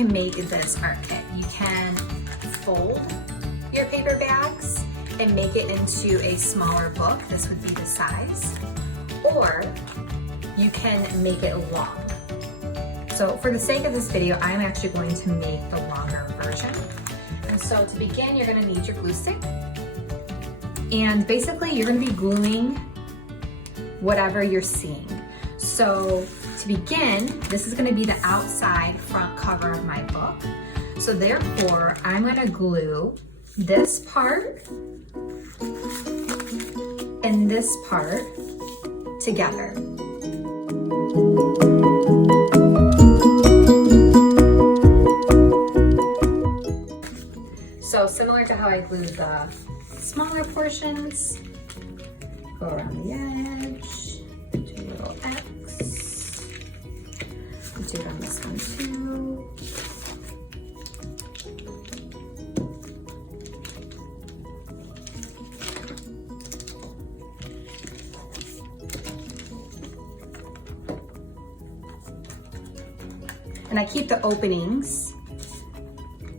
can make this art kit. You can fold your paper bags and make it into a smaller book. This would be the size. Or you can make it long. So for the sake of this video, I'm actually going to make the longer version. And so to begin, you're gonna need your glue stick. And basically you're gonna be gluing whatever you're seeing. So to begin, this is gonna be the outside front cover of my book. So therefore, I'm gonna glue this part and this part together. So similar to how I glued the smaller portions, go around the edge, do a little X, do it on this one too. And I keep the openings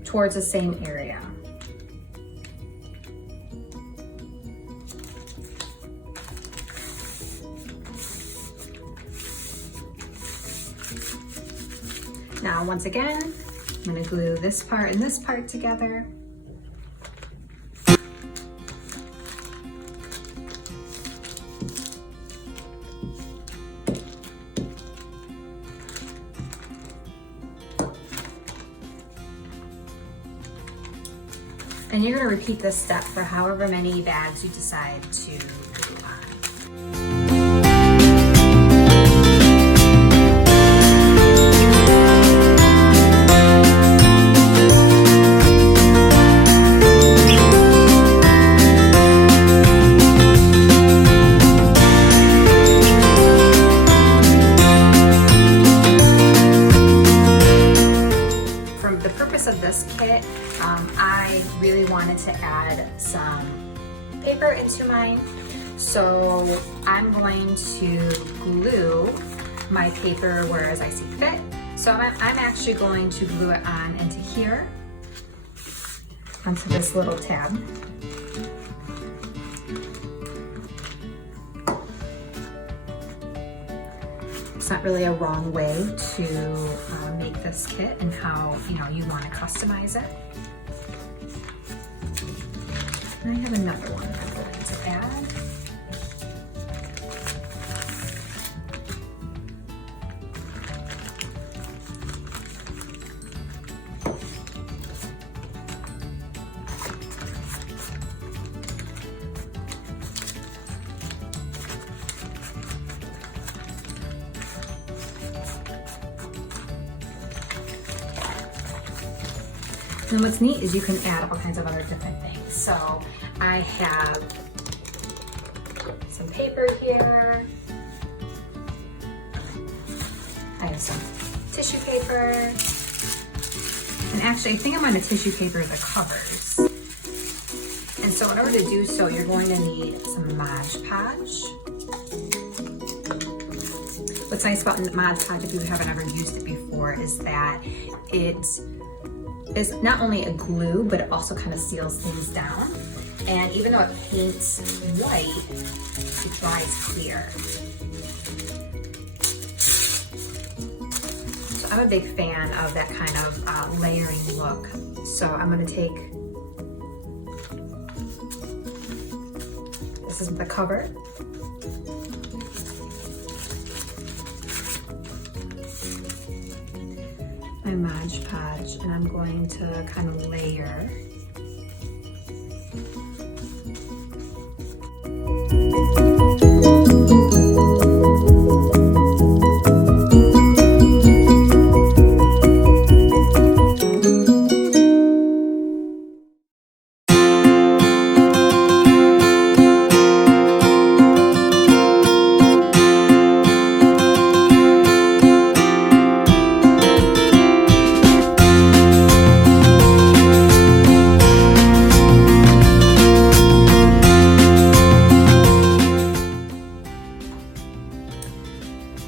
towards the same area. Now, once again, I'm gonna glue this part and this part together. And you're gonna repeat this step for however many bags you decide to glue on. For the purpose of this kit, I really wanted to add some paper into mine. So I'm going to glue my paper whereas I see fit. So I'm actually going to glue it on into here, onto this little tab. It's not really a wrong way to make this kit and how you want to customize it. And I have another one I'm going to add. And what's neat is you can add all kinds of other different things. So I have some paper here. I have some tissue paper. And actually, I think I'm going to tissue paper the covers. And so in order to do so, you're going to need some Mod Podge. What's nice about Mod Podge, if you haven't ever used it before, is that it is not only a glue, but it also kind of seals things down. And even though it paints white, it dries clear. So I'm a big fan of that kind of layering look. So I'm gonna take, this is the cover. My Mod Podge, and I'm going to kind of layer.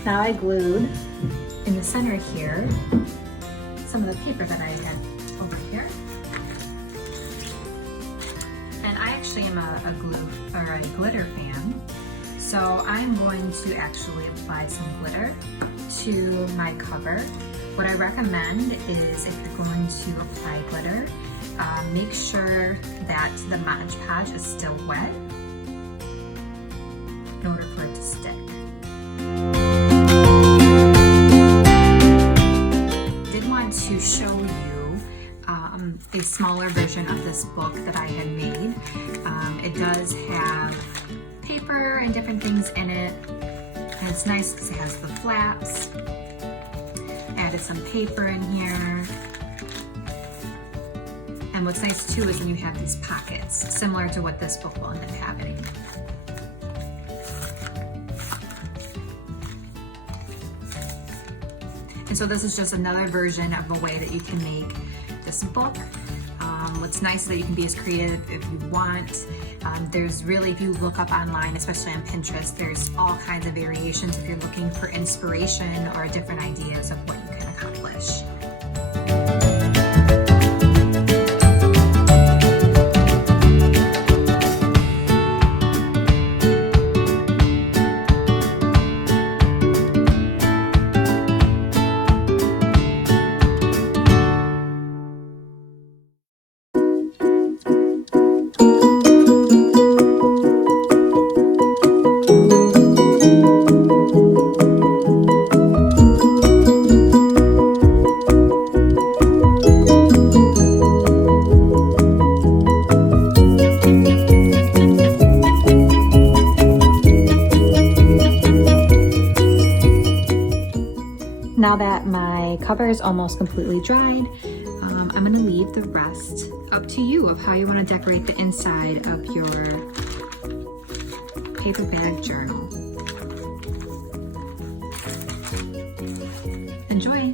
Now I glued in the center here some some of the paper that I had over here. And I actually am a glue or a glitter fan. So I'm going to actually apply some glitter to my cover. What I recommend is if you're going to apply glitter, make sure that the Mod Podge is still wet in order for it to stick. I did want to show you a smaller version of this book that I had made. It does have paper and different things in it, and it's nice because it has the flaps. Added some paper in here. And what's nice too is when you have these pockets, similar to what this book will end up having. And so this is just another version of a way that you can make this book. What's nice is that you can be as creative if you want. There's really, if you look up online, especially on Pinterest, there's all kinds of variations if you're looking for inspiration or different ideas of what you can accomplish. Now that my cover is almost completely dried, I'm gonna leave the rest up to you of how you wanna decorate the inside of your paper bag journal. Enjoy!